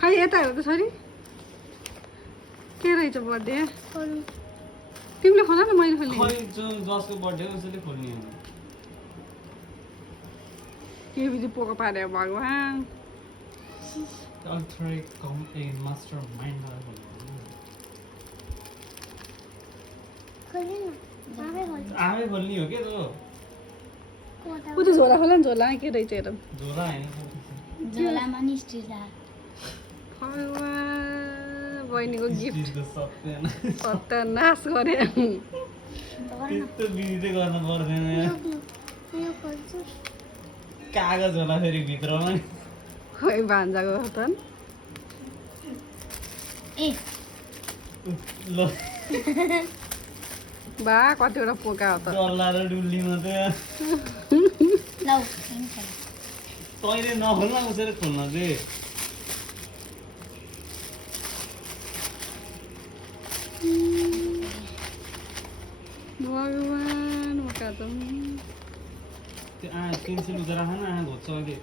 खै यता हेर त छोरी के रहेछ बर्थडे तिमीले खोला न मैले खोल्ने जसको बर्थडे उसले खोल्ने हो के बिजी पोको पारे भगवान् मास्टर माइन्ड आफै खोल्ने हो के त ऊ त झोला खोला नि झोला के रहेछ हेर झोला होइन भगवान् बहिनीको गिफ्ट सत्य सत्यानाश गरे त्यस्तो बिजी चाहिँ गर्न पर्दैन कागज होला फेरि भित्रमा खोइ भान्जाको त ल बा कतिवटा पोका हो त डल्ला र डुल्ली मात्रै तैँले नखोल्न उसरी खोल्न चाहिँ भगवान् पोका त त्यो पेन्सिल उता राख न घोच्छ अहिले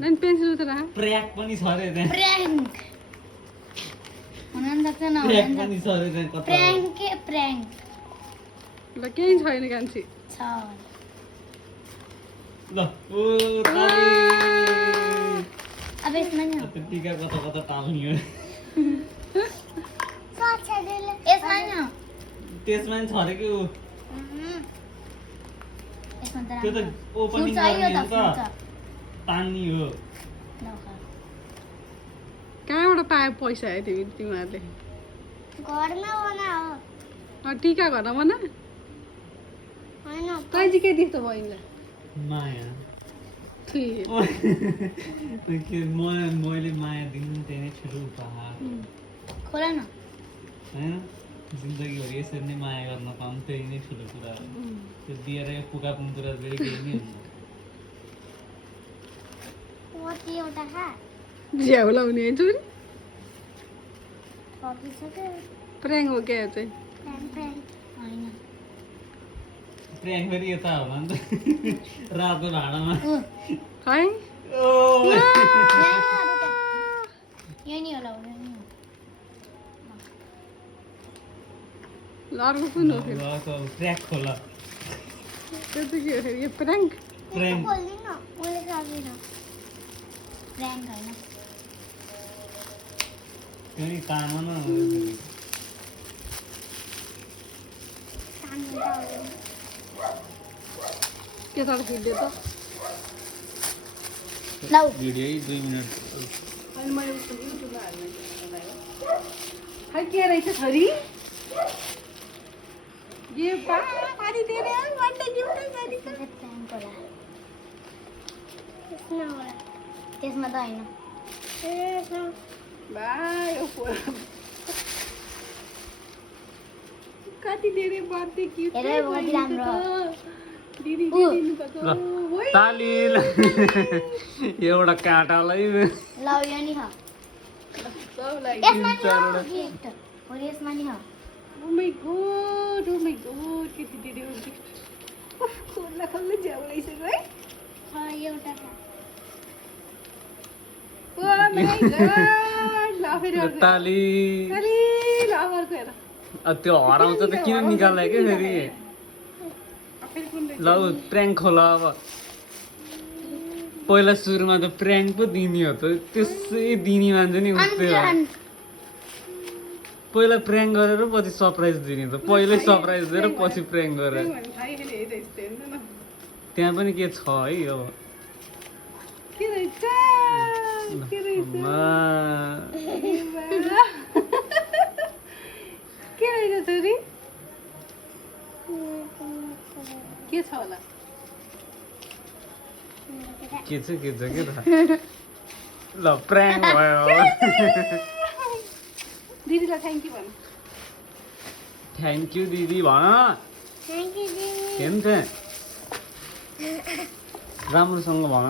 नानी पेन्सिल उता राख प्र्याक पनि छ अरे त्यहाँ प्र्याक पनि छ अरे त्यहाँ कता ल केही छैन कान्छी ल ओ ताली त्यो टिका कता कता टाल्ने हो त्यसमा नि छ अरे कि ऊ त्यो त ओपनिङ गर्ने हो त तान्ने हो कहाँबाट पायो पैसा है तिमीहरूले टिका घरमा बना तै चाहिँ के दिएको बहिनीलाई माया थुई मैले माया दिनु त्यही नै ठुलो उपहार होइन जिन्दगीभरि यसरी नै माया गर्न पाउनु त्यही नै ठुलो कुरा हो त्यो दिएर पुका पुरा धेरै केही नै हुन्छ झ्याउ लाउने है छोरी प्र्याङ हो क्या यो चाहिँ प्र्याङ फेरि यता होला नि त रातो भाँडामा है ओ ल अर्को कुन हो फेरि प्र्याक खोला त्यो चाहिँ के हो फेरि यो प्र्याङ्क प्र्याङ त्यो नि तामा न के साह्रो खिच्दै त भिडियो 2 मिनट अनि मैले उसको युट्युबमा हाल्ने खै के रहेछ छोरी ये पानी दे रहे हैं बर्थडे गिफ्ट गाडी त्यसमा त हैन ए भाइ ओ कति धेरै बर्थडे गिफ्ट हेरे कति राम्रो दिदी दिनु पर्छ ताली एउटा काँटालाई ल यो नि ह सबलाई यसमा नि हो गिफ्ट हो यसमा नि हो ओ माय गॉड कति धेरै गिफ्ट खोल्ला झ्याउ लाइसक्यो है एउटा छ ओ माय गॉड ल फेरि अर्को ताली खाली ल अर्को हेर त्यो हराउँछ त किन निकाल्ने के फेरि फेरि कुन रहेछ ल प्र्याङ्क खोला अब पहिला सुरुमा त प्र्याङ्क पो दिने हो त त्यसै दिने मान्छे नि उस्तै हो पहिला प्र्याङ्क गरेर पछि सरप्राइज दिने त पहिल्यै सरप्राइज दिएर पछि प्र्याङ्क गरेर भने थाहै छैन हेरेर हेर्नु न त्यहाँ पनि के छ है अब के रहेछ के रहेछ के रहेछ छोरी के छ होला के छ के थाहा ल प्र्याङ्क भयो दिदीलाई थ्याङ्क यू भन्नु थ्याङ्क यू दिदी भन थ्याङ्क यू दिदी हेर्नु त्यहाँ राम्रोसँग भन